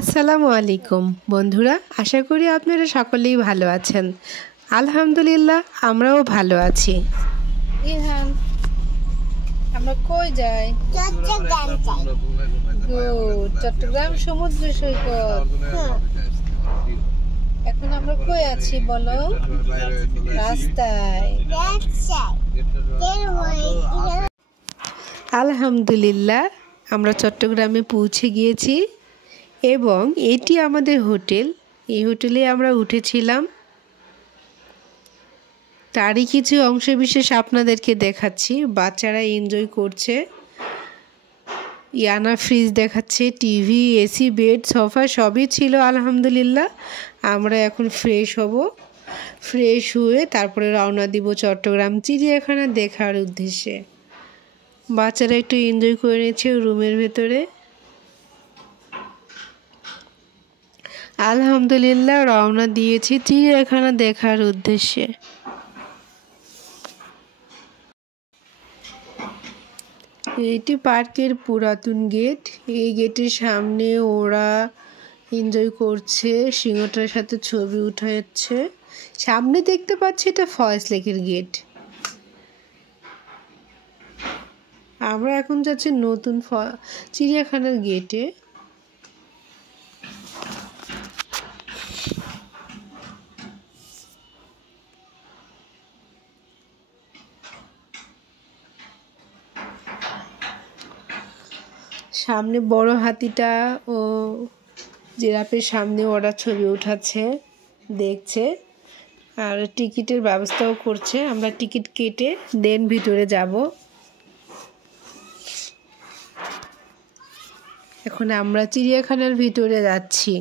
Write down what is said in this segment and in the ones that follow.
আসসালামু আলাইকুম বন্ধুরা, আশা করি আপনারা সকলেই ভালো আছেন। আলহামদুলিল্লাহ, আমরাও ভালো আছি। ইহান, আমরা কই যাই? চট্টগ্রাম সমুদ্র সৈকত। এখন আমরা কই আছি বলো? রাস্তায়। আলহামদুলিল্লাহ, আমরা চট্টগ্রামে পৌঁছে গিয়েছি এবং এটি আমাদের হোটেল। এই হোটেলে আমরা উঠেছিলাম। তারই কিছু অংশবিশেষ আপনাদেরকে দেখাচ্ছি। বাচ্চারা এনজয় করছে। ইয়ানা ফ্রিজ দেখাচ্ছে, টিভি, এসি, বেড, সোফা সবই ছিল আলহামদুলিল্লাহ। আমরা এখন ফ্রেশ হব। ফ্রেশ হয়ে তারপরে রওনা দিব চট্টগ্রাম চিড়িয়াখানা দেখার উদ্দেশ্যে। বাচ্চারা একটু এনজয় করে নিচ্ছে রুমের ভেতরে। আলহামদুলিল্লাহ, রওনা দিয়েছি চিড়িয়াখানা দেখার উদ্দেশ্যে। এটি পার্কের পুরাতন গেট। এই গেটের সামনে ওরা এনজয় করছে, সিংহটার সাথে ছবি উঠাচ্ছে। সামনে দেখতে পাচ্ছি এটা ফয়েজ লেকের গেট। আমরা এখন যাচ্ছি নতুন চিড়িয়াখানার গেটে। সামনে বড় হাতিটা ও জিরাফের সামনে ওরা ছবি উঠাচ্ছে, দেখছে আর টিকিটের ব্যবস্থাও করছে। আমরা টিকিট কেটে দেন ভিতরে যাব। এখন আমরা চিড়িয়াখানার ভিতরে যাচ্ছি।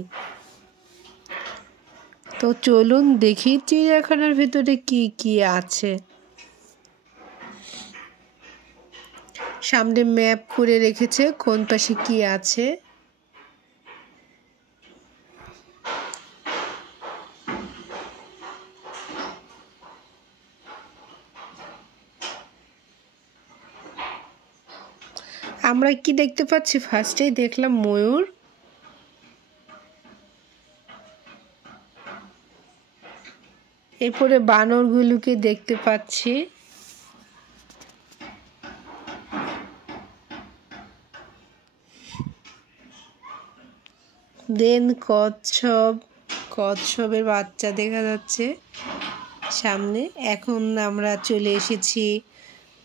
তো চলুন দেখি চিড়িয়াখানার ভিতরে কি কি আছে। সামনে ম্যাপ করে রেখেছে কোন পাশে কি আছে। আমরা কি দেখতে পাচ্ছি? ফার্স্টেই দেখলাম ময়ূর। এরপরে বানরগুলোকে দেখতে পাচ্ছি। দেন কচ্ছপের বাচ্চা দেখা যাচ্ছে সামনে। এখন আমরা চলে এসেছি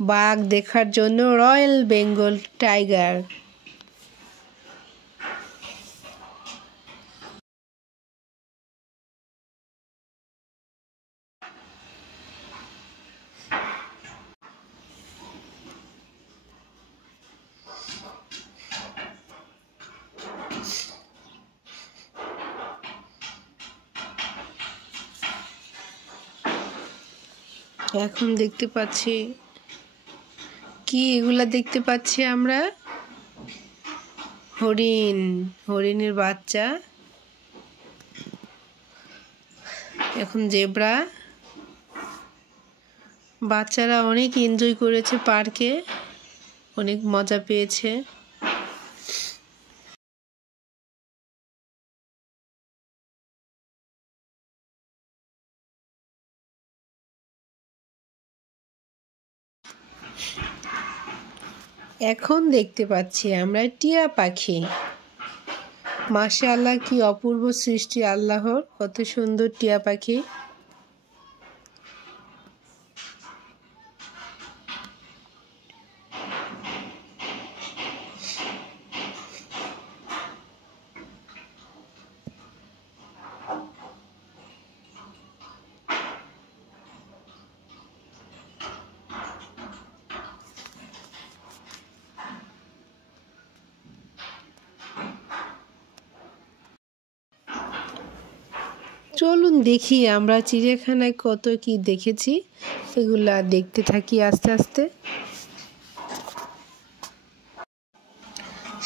বাঘ দেখার জন্য, রয়্যাল বেঙ্গল টাইগার। এখন দেখতে পাচ্ছি কি, এগুলা দেখতে পাচ্ছি আমরা হরিণের বাচ্চা। এখন জেব্রা। বাচ্চারা অনেক এনজয় করেছে পার্কে, অনেক মজা পেয়েছে। এখন দেখতে পাচ্ছি আমরা টিয়া পাখি। মাশাআল্লাহ, কি অপূর্ব সৃষ্টি আল্লাহর, কত সুন্দর টিয়া পাখি। চলুন দেখি আমরা চিড়িয়াখানায় কত কি দেখেছি, এগুলা দেখতে থাকি আস্তে আস্তে।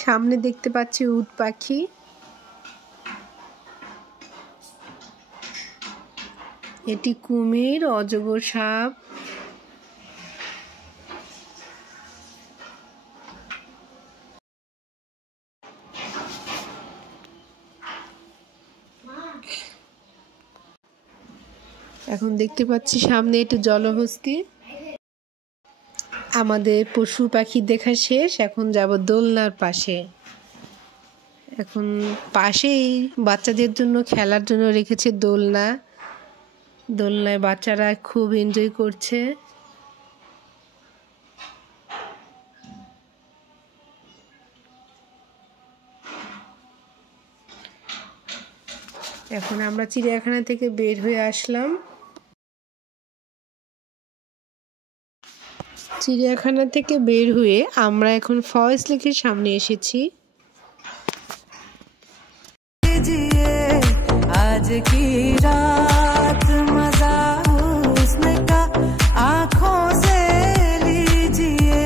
সামনে দেখতে পাচ্ছি উট পাখি। এটি কুমির, অজগর সাপ। এখন দেখতে পাচ্ছি সামনে একটু জলহস্তি। আমাদের পশু পাখি দেখা শেষ, এখন যাব দোলনার পাশে। এখন পাশেই বাচ্চাদের জন্য খেলার জন্য রেখেছে দোলনা। দোলনায় বাচ্চারা খুব এনজয় করছে। এখন আমরা চিড়িয়াখানা থেকে বের হয়ে আসলাম। চিড়িয়াখানা থেকে বের হয়ে আমরা এখন ফরেস্ট লেকের সামনে এসেছি। আজ কি রাত মজা হুস্ন কা आँखों से लीजिए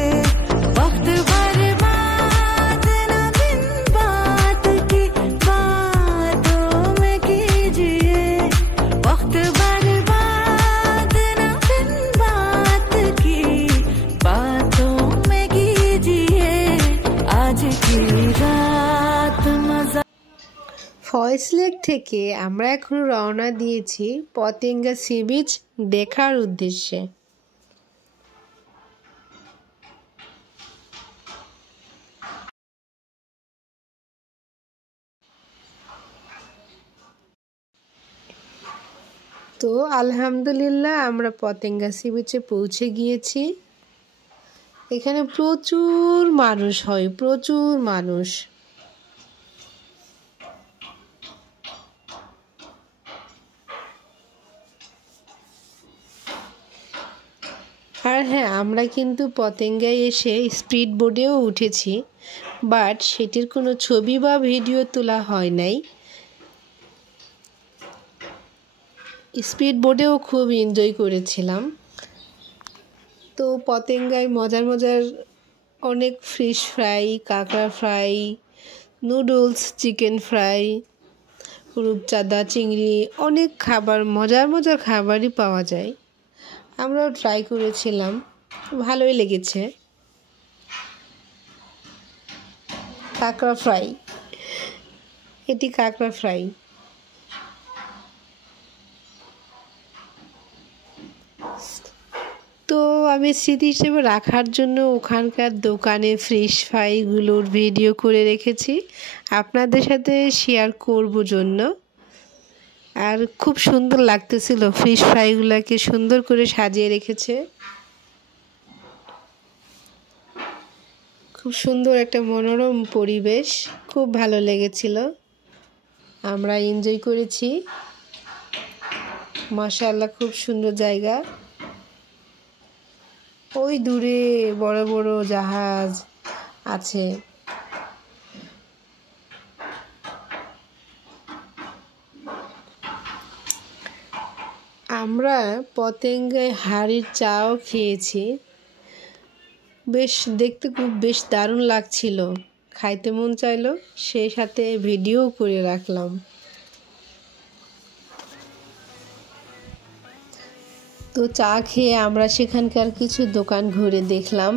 वक्त बर्बाद न बिन बात की बातों में कीजिए वक्त बर्बाद न बिन बात की बातों में कीजिए आज की रात मजा। ফরেস্ট লেক থেকে আমরা এখন রওনা দিয়েছি পতেঙ্গা সি বিচ দেখার উদ্দেশ্যে। তো আলহামদুলিল্লাহ আমরা পতেঙ্গা সি বিচে পৌঁছে গিয়েছি। এখানে প্রচুর মানুষ হয়, প্রচুর মানুষ। আর হ্যাঁ, আমরা কিন্তু পতেঙ্গায় এসে স্পিড বোটেও উঠেছি, বাট সেটির কোনো ছবি বা ভিডিও তোলা হয় নাই। স্পিড বোটেও খুব এনজয় করেছিলাম। তো পতেঙ্গায় মজার মজার অনেক ফিশ ফ্রাই, কাঁকড়া ফ্রাই, নুডলস, চিকেন ফ্রাই, রূপচাঁদা, চিংড়ি, অনেক খাবার, মজার মজার খাবারই পাওয়া যায়। আমরাও ট্রাই করেছিলাম, ভালোই লেগেছে। কাঁকড়া ফ্রাই, এটি কাঁকড়া ফ্রাই। তো আমি স্মৃতি হিসেবে রাখার জন্য ওখানকার দোকানে ফিশ ফ্রাইগুলোর ভিডিও করে রেখেছি, আপনাদের সাথে শেয়ার করব জন্য। আর খুব সুন্দর লাগতেছিল, ফিশ ফ্রাইগুলোকে সুন্দর করে সাজিয়ে রেখেছে। খুব সুন্দর একটা মনোরম পরিবেশ, খুব ভালো লেগেছিল, আমরা এনজয় করেছি। মাশাআল্লাহ, খুব সুন্দর জায়গা। ওই দূরে বড় বড় জাহাজ আছে। আমরা পতেঙ্গায় হাঁড়ির চাও খেয়েছি, দেখতে বেশ দারুণ লাগছিল, খাইতে মন চাইলো, সেই সাথে ভিডিও করে রাখলাম। তো চা খেয়ে আমরা সেখানকার কিছু দোকান ঘুরে দেখলাম।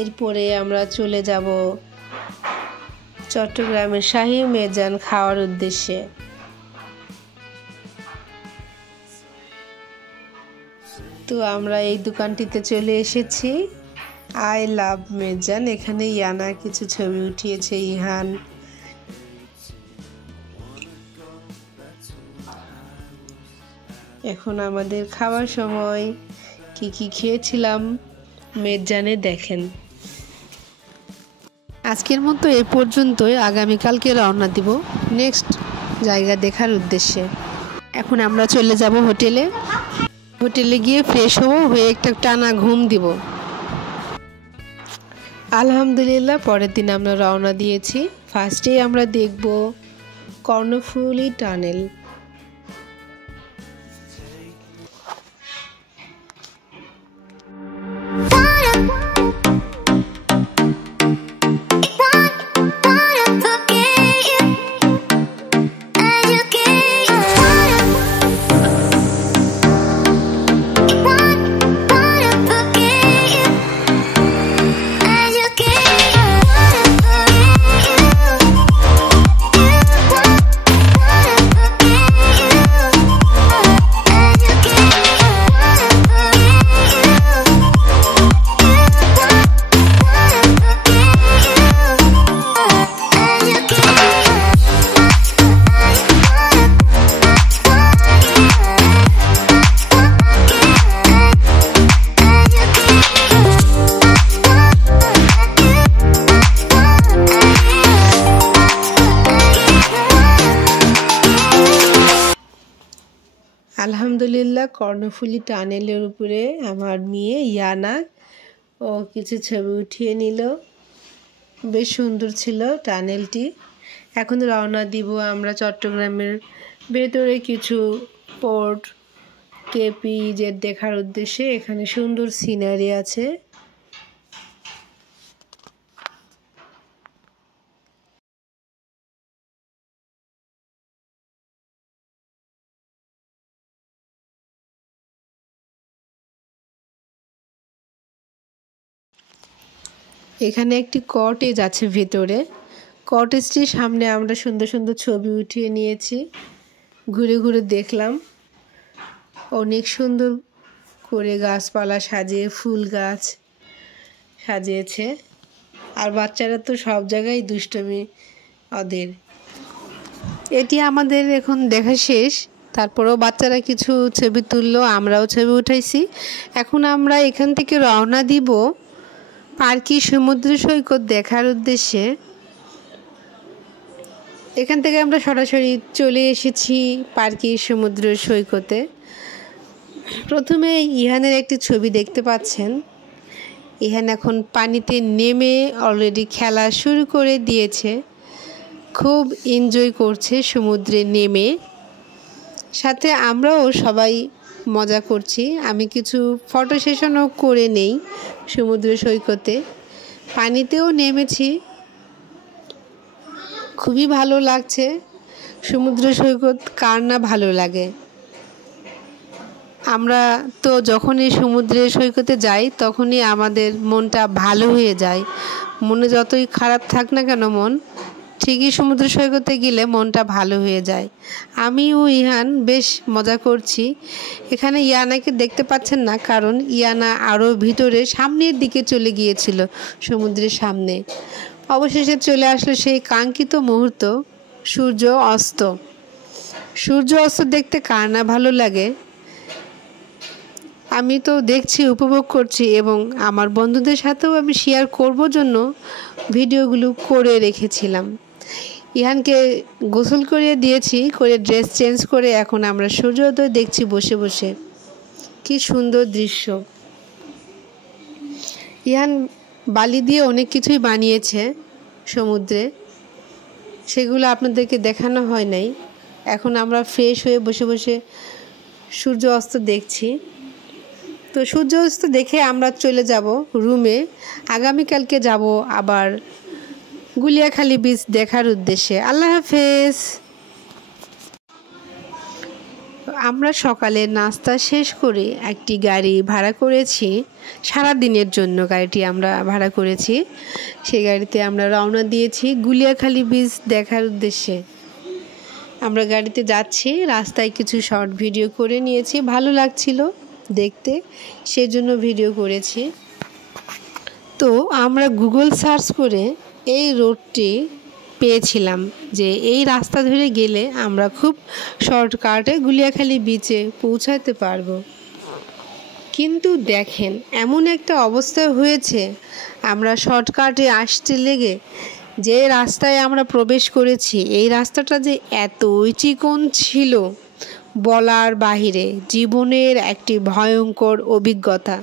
এরপরে আমরা চলে যাব চট্টগ্রামের শাহী মেজান খাওয়ার উদ্দেশ্যে। তো আমরা এই দোকানটিতে চলে এসেছি, আই লাভ মেজান। এখানে ইয়ানা কিছু ছবি উঠিয়েছে, ইহান। এখন আমাদের খাওয়ার সময়, কি কি খেয়েছিলাম মেজানে দেখেন। আজকের মতো এ পর্যন্তই, আগামীকালকে রওনা দিব নেক্সট জায়গা দেখার উদ্দেশ্যে। এখন আমরা চলে যাব হোটেলে। হোটেলে গিয়ে ফ্রেশ হয়ে একটা টানা ঘুম দিব। আলহামদুলিল্লাহ, পরের দিন আমরা রওনা দিয়েছি। ফার্স্টেই আমরা দেখব কর্ণফুলী টানেল। Okay. আলহামদুলিল্লাহ, কর্ণফুলী টানেলের উপরে আমার মেয়ে ইয়ানা ও কিছু ছবি উঠিয়ে নিল। বেশ সুন্দর ছিল টানেলটি। এখন রওনা দিব আমরা চট্টগ্রামের ভেতরে কিছু পোর্ট কেপিজেড দেখার উদ্দেশ্যে। এখানে সুন্দর সিনারি আছে। এখানে একটি কটেজ আছে ভেতরে। কটেজটির সামনে আমরা সুন্দর সুন্দর ছবি উঠিয়ে নিয়েছি। ঘুরে ঘুরে দেখলাম, অনেক সুন্দর করে গাছপালা সাজিয়ে, ফুল গাছ সাজিয়েছে। আর বাচ্চারা তো সব জায়গায় দুষ্টমি ওদের। এটি আমাদের এখন দেখা শেষ। তারপরেও বাচ্চারা কিছু ছবি তুললো, আমরাও ছবি উঠাইছি। এখন আমরা এখান থেকে রওনা দিব পার্কি সমুদ্র সৈকত দেখার উদ্দেশ্যে। এখান থেকে আমরা সরাসরি চলে এসেছি পার্কি সমুদ্র সৈকতে। প্রথমে ইহানের একটি ছবি দেখতে পাচ্ছেন। ইহান এখন পানিতে নেমে অলরেডি খেলা শুরু করে দিয়েছে। খুব এনজয় করছে সমুদ্রে নেমে। সাথে আমরাও সবাই মজা করছি। আমি কিছু ফটো সেশনও করে নেই সমুদ্র সৈকতে। পানিতেও নেমেছি, খুবই ভালো লাগছে। সমুদ্র সৈকত কার না ভালো লাগে। আমরা তো যখনই সমুদ্রের সৈকতে যাই তখনই আমাদের মনটা ভালো হয়ে যায়। মনে যতই খারাপ থাক না কেন মন, ঠিকই সমুদ্র সৈকতে গেলে মনটা ভালো হয়ে যায়। আমি ও ইহান বেশ মজা করছি। এখানে ইয়ানাকে দেখতে পাচ্ছেন না, কারণ ইয়ানা আরও ভিতরে সামনের দিকে চলে গিয়েছিল সমুদ্রের সামনে। অবশেষে চলে আসলো সেই কাঙ্ক্ষিত মুহূর্ত, সূর্য অস্ত। সূর্য অস্ত দেখতে কার না ভালো লাগে। আমি তো দেখছি, উপভোগ করছি, এবং আমার বন্ধুদের সাথেও আমি শেয়ার করব জন্য ভিডিওগুলো করে রেখেছিলাম। ইহানকে গোসল করিয়ে দিয়েছি, করে ড্রেস চেঞ্জ করে এখন আমরা সূর্যোদয় দেখছি বসে বসে। কি সুন্দর দৃশ্য। ইহান বালি দিয়ে অনেক কিছুই বানিয়েছে সমুদ্রে, সেগুলো আপনাদেরকে দেখানো হয় নাই। এখন আমরা ফ্রেশ হয়ে বসে বসে সূর্য অস্ত দেখছি। তো সূর্য অস্ত দেখে আমরা চলে যাব রুমে। আগামীকালকে যাব আবার গুলিয়াখালী বিচ দেখার উদ্দেশ্যে। আল্লাহ হাফেজ। আমরা সকালে নাস্তা শেষ করে একটি গাড়ি ভাড়া করেছি। সারা দিনের জন্য গাড়িটি আমরা ভাড়া করেছি। সেই গাড়িতে আমরা রওনা দিয়েছি গুলিয়াখালী বিচ দেখার উদ্দেশ্যে। আমরা গাড়িতে যাচ্ছি, রাস্তায় কিছু শর্ট ভিডিও করে নিয়েছি, ভালো লাগছিল দেখতে, সেজন্য ভিডিও করেছি। তো আমরা গুগল সার্চ করে এই রোডটি পেয়েছিলাম যে এই রাস্তা ধরে গেলে আমরা খুব শর্টকাটে গুলিয়াখালী বিচে পৌঁছাতে পারবো। কিন্তু দেখেন, এমন একটা অবস্থা হয়েছে, আমরা শর্টকাটে আসতে লেগে যে রাস্তায় আমরা প্রবেশ করেছি, এই রাস্তাটা যে এতই চিকন ছিল বলার বাহিরে। জীবনের একটি ভয়ঙ্কর অভিজ্ঞতা।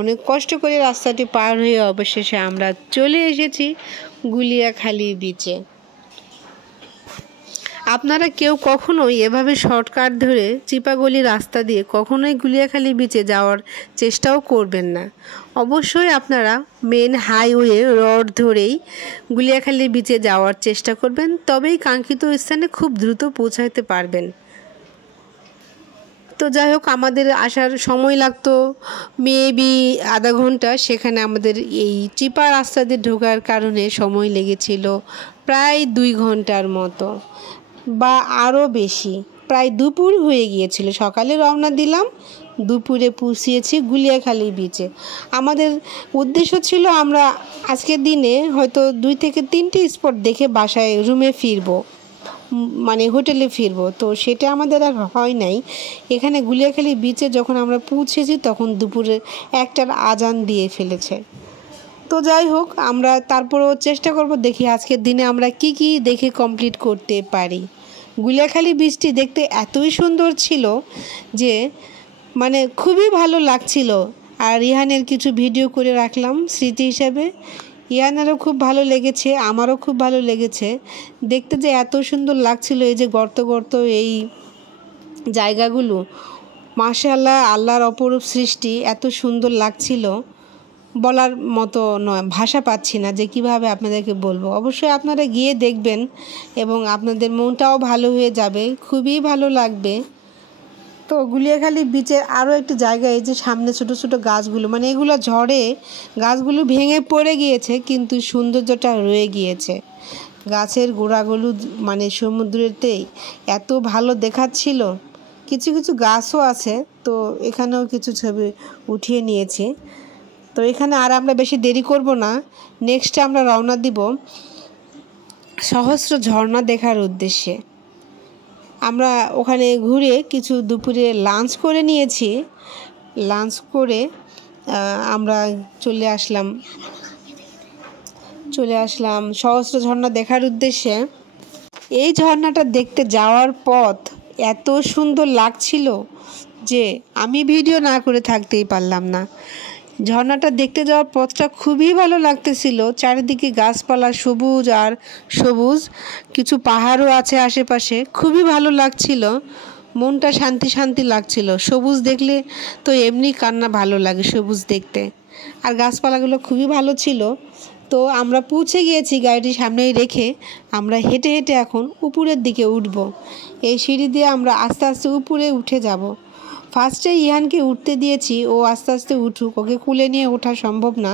অনেক কষ্ট করে রাস্তাটি পার হয়ে অবশেষে আমরা চলে এসেছি গুলিয়াখালী বিচে। আপনারা কেউ কখনোই এভাবে শর্টকাট ধরে চিপাগলি রাস্তা দিয়ে কখনোই গুলিয়াখালী বিচে যাওয়ার চেষ্টাও করবেন না। অবশ্যই আপনারা মেন হাইওয়ে রোড ধরেই গুলিয়াখালী বিচে যাওয়ার চেষ্টা করবেন, তবেই কাঙ্ক্ষিত স্থানে খুব দ্রুত পৌঁছাতে পারবেন। তো যাই হোক, আমাদের আসার সময় লাগতো মেবি আধা ঘন্টা। সেখানে আমাদের এই চিপা রাস্তা দিয়ে ঢোকার কারণে সময় লেগেছিল প্রায় 2 ঘন্টার মতো বা আরও বেশি। প্রায় দুপুর হয়ে গিয়েছিল। সকালে রওনা দিলাম, দুপুরে পৌঁছিয়েছি গুলিয়াখালী বিচে। আমাদের উদ্দেশ্য ছিল আমরা আজকের দিনে হয়তো 2 থেকে 3টি স্পট দেখে বাসায় রুমে ফিরবো, মানে হোটেলে ফিরবো। তো সেটা আমাদের আর হয় নাই। এখানে গুলিয়াখালী বিচে যখন আমরা পৌঁছেছি তখন দুপুরে 1টার আজান দিয়ে ফেলেছে। তো যাই হোক, আমরা তারপরেও চেষ্টা করব, দেখি আজকের দিনে আমরা কি কি দেখে কমপ্লিট করতে পারি। গুলিয়াখালী বীচটি দেখতে এতই সুন্দর ছিল যে মানে খুবই ভালো লাগছিল। আর ইহানের কিছু ভিডিও করে রাখলাম স্মৃতি হিসাবে। ইহানেরও খুব ভালো লেগেছে, আমারও খুব ভালো লেগেছে দেখতে যে এত সুন্দর লাগছিল। এই যে গর্ত গর্ত এই জায়গাগুলো, মাশাআল্লাহ, আল্লাহর অপরূপ সৃষ্টি, এত সুন্দর লাগছিল বলার মতো নয়। ভাষা পাচ্ছি না যে কিভাবে আপনাদেরকে বলবো। অবশ্যই আপনারা গিয়ে দেখবেন এবং আপনাদের মনটাও ভালো হয়ে যাবে, খুবই ভালো লাগবে। তো গুলিয়াখালী বিচের আরও একটি জায়গায় যে সামনে ছোট ছোট গাছগুলো, মানে এগুলো ঝড়ে গাছগুলো ভেঙে পড়ে গিয়েছে কিন্তু সৌন্দর্যটা রয়ে গিয়েছে। গাছের গোড়াগুলো মানে সমুদ্রেতেই এত ভালো দেখাচ্ছিল। কিছু কিছু গাছও আছে, তো এখানেও কিছু ছবি উঠিয়ে নিয়েছি। তো এখানে আর আমরা বেশি দেরি করব না, নেক্সটে আমরা রওনা দিব সহস্র ঝর্ণা দেখার উদ্দেশ্যে। আমরা ওখানে ঘুরে কিছু দুপুরে লাঞ্চ করে নিয়েছি। লাঞ্চ করে আমরা চলে আসলাম সহস্র ঝর্ণা দেখার উদ্দেশ্যে। এই ঝর্ণাটা দেখতে যাওয়ার পথ এত সুন্দর লাগছিল যে আমি ভিডিও না করে থাকতেই পারলাম না। ঝর্ণাটা দেখতে যাওয়ার পথটা খুবই ভালো লাগতেছিল। চারিদিকে গাছপালা সবুজ আর সবুজ, কিছু পাহাড়ও আছে আশেপাশে, খুবই ভালো লাগছিল। মনটা শান্তি শান্তি লাগছিল। সবুজ দেখলে তো এমনি কান্না ভালো লাগে সবুজ দেখতে। আর গাছপালাগুলো খুবই ভালো ছিল। তো আমরা পৌঁছে গিয়েছি, গাড়িটি সামনেই রেখে আমরা হেঁটে হেঁটে এখন উপরের দিকে উঠব। এই সিঁড়ি দিয়ে আমরা আস্তে আস্তে উপরে উঠে যাব। ফার্স্টে ইহানকে উঠতে দিয়েছি, ও আস্তে আস্তে উঠুক, ওকে কুলে নিয়ে ওঠা সম্ভব না,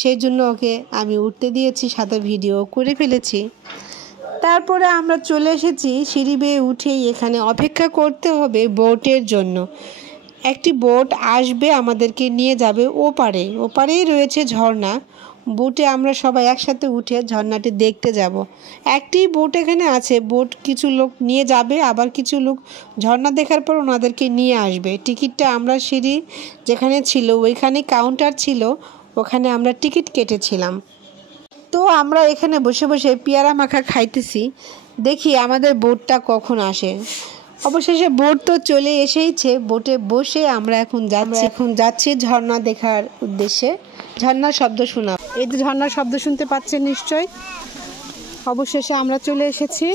সেই জন্য ওকে আমি উঠতে দিয়েছি, সাথে ভিডিও করে ফেলেছি। তারপরে আমরা চলে এসেছি সিঁড়ি বেয়ে উঠেই এখানে অপেক্ষা করতে হবে বোটের জন্য। একটি বোট আসবে, আমাদেরকে নিয়ে যাবে ওপারেই রয়েছে ঝর্ণা। বোটে আমরা সবাই একসাথে উঠে ঝর্ণাটি দেখতে যাব। একটি বোট এখানে আছে, বোট কিছু লোক নিয়ে যাবে, আবার কিছু লোক ঝর্ণা দেখার পর ওনাদেরকে নিয়ে আসবে। টিকিটটা আমরা সিঁড়ি যেখানে ছিল ওইখানে কাউন্টার ছিল, ওখানে আমরা টিকিট কেটেছিলাম। তো আমরা এখানে বসে বসে পেয়ারা মাখা খাইতেছি, দেখি আমাদের বোটটা কখন আসে। অবশেষে বোট তো চলে এসেইছে। বোটে বসে আমরা এখন যাচ্ছি ঝর্ণা দেখার উদ্দেশ্যে। ঝর্ণার শব্দ শোনা, এই যে ঝর্ণার শব্দ শুনতে পাচ্ছেন নিশ্চয়। অবশেষে আমরা চলে এসেছি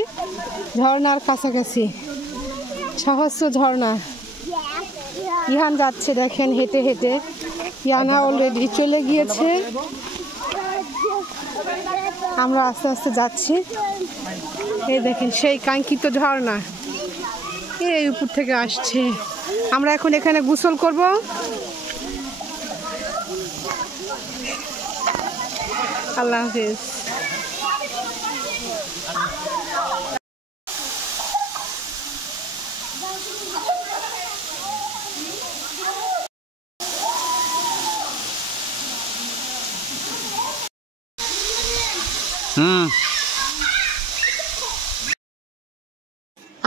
ঝর্ণার কাছাকাছি, সহস্র ঝর্ণা। ইহান যাচ্ছে দেখেন হেঁটে হেঁটে, ইয়ানা অলরেডি চলে গিয়েছে। আমরা আস্তে আস্তে যাচ্ছি। এই দেখেন সেই কাঙ্ক্ষিত ঝর্ণা এই উপর থেকে আসছে। আমরা এখন এখানে গোসল করব। আল্লাহ হাফেজ।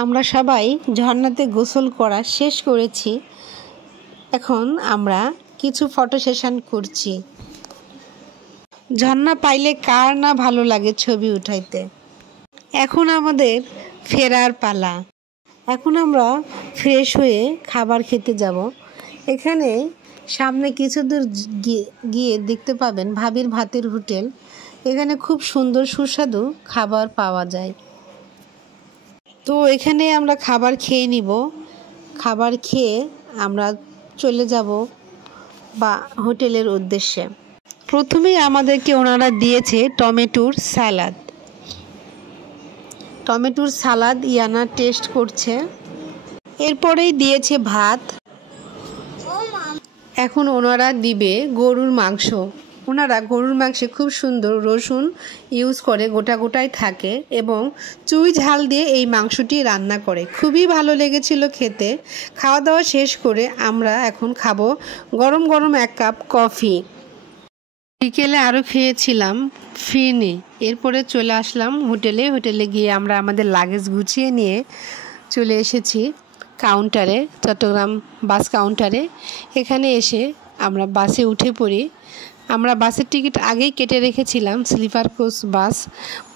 আমরা সবাই ঝর্ণাতে গোসল করা শেষ করেছি। এখন আমরা কিছু ফটো সেশন করছি। ঝর্ণা পাইলে কার না ভালো লাগে ছবি উঠাইতে। এখন আমাদের ফেরার পালা। এখন আমরা ফ্রেশ হয়ে খাবার খেতে যাব। এখানে সামনে কিছু দূর গিয়ে দেখতে পাবেন ভাবির ভাতের হোটেল। এখানে খুব সুন্দর সুস্বাদু খাবার পাওয়া যায়। তো এখানে আমরা খাবার খেয়ে নিব। খাবার খেয়ে আমরা চলে যাব বা হোটেলের উদ্দেশ্যে। প্রথমেই আমাদেরকে ওনারা দিয়েছে টমেটোর সালাদ। টমেটোর সালাদ ইয়ানা টেস্ট করছে। এরপরেই দিয়েছে ভাত। এখন ওনারা দিবে গরুর মাংস। ওনারা গরুর মাংসে খুব সুন্দর রসুন ইউজ করে, গোটা গোটাই থাকে এবং চুই ঝাল দিয়ে এই মাংসটি রান্না করে। খুবই ভালো লেগেছিল খেতে। খাওয়া দাওয়া শেষ করে আমরা এখন খাবো গরম গরম এক কাপ কফি। বিকেলে আরও খেয়েছিলাম ফিরনি। এরপরে চলে আসলাম হোটেলে গিয়ে আমরা আমাদের লাগেজ গুছিয়ে নিয়ে চলে এসেছি কাউন্টারে, চট্টগ্রাম বাস কাউন্টারে। এখানে এসে আমরা বাসে উঠে পড়ি। আমরা বাসের টিকিট আগেই কেটে রেখেছিলাম, স্লিপার কোচ বাস।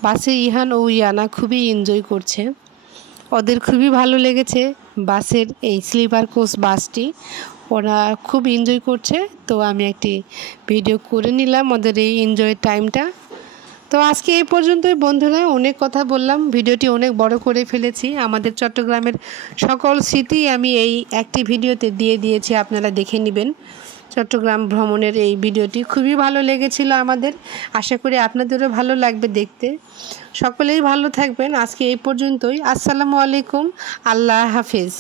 বাসে ইহান ও ইয়ানা খুবই এনজয় করছে। ওদের খুবই ভালো লেগেছে বাসের এই স্লিপার কোচ বাসটি, ওরা খুব এনজয় করছে। তো আমি একটি ভিডিও করে নিলাম ওদের এই এনজয়ের টাইমটা। তো আজকে এই পর্যন্তই বন্ধুরা, অনেক কথা বললাম, ভিডিওটি অনেক বড় করে ফেলেছি। আমাদের চট্টগ্রামের সকল স্মৃতি আমি এই একটি ভিডিওতে দিয়ে দিয়েছি, আপনারা দেখে নেবেন। চট্টগ্রাম ভ্রমণের এই ভিডিওটি খুবই ভালো লেগেছিল আমাদের, আশা করি আপনাদেরও ভালো লাগবে দেখতে। সকলেই ভালো থাকবেন। আজকে এই পর্যন্তই। আসসালামু আলাইকুম, আল্লাহ হাফেজ।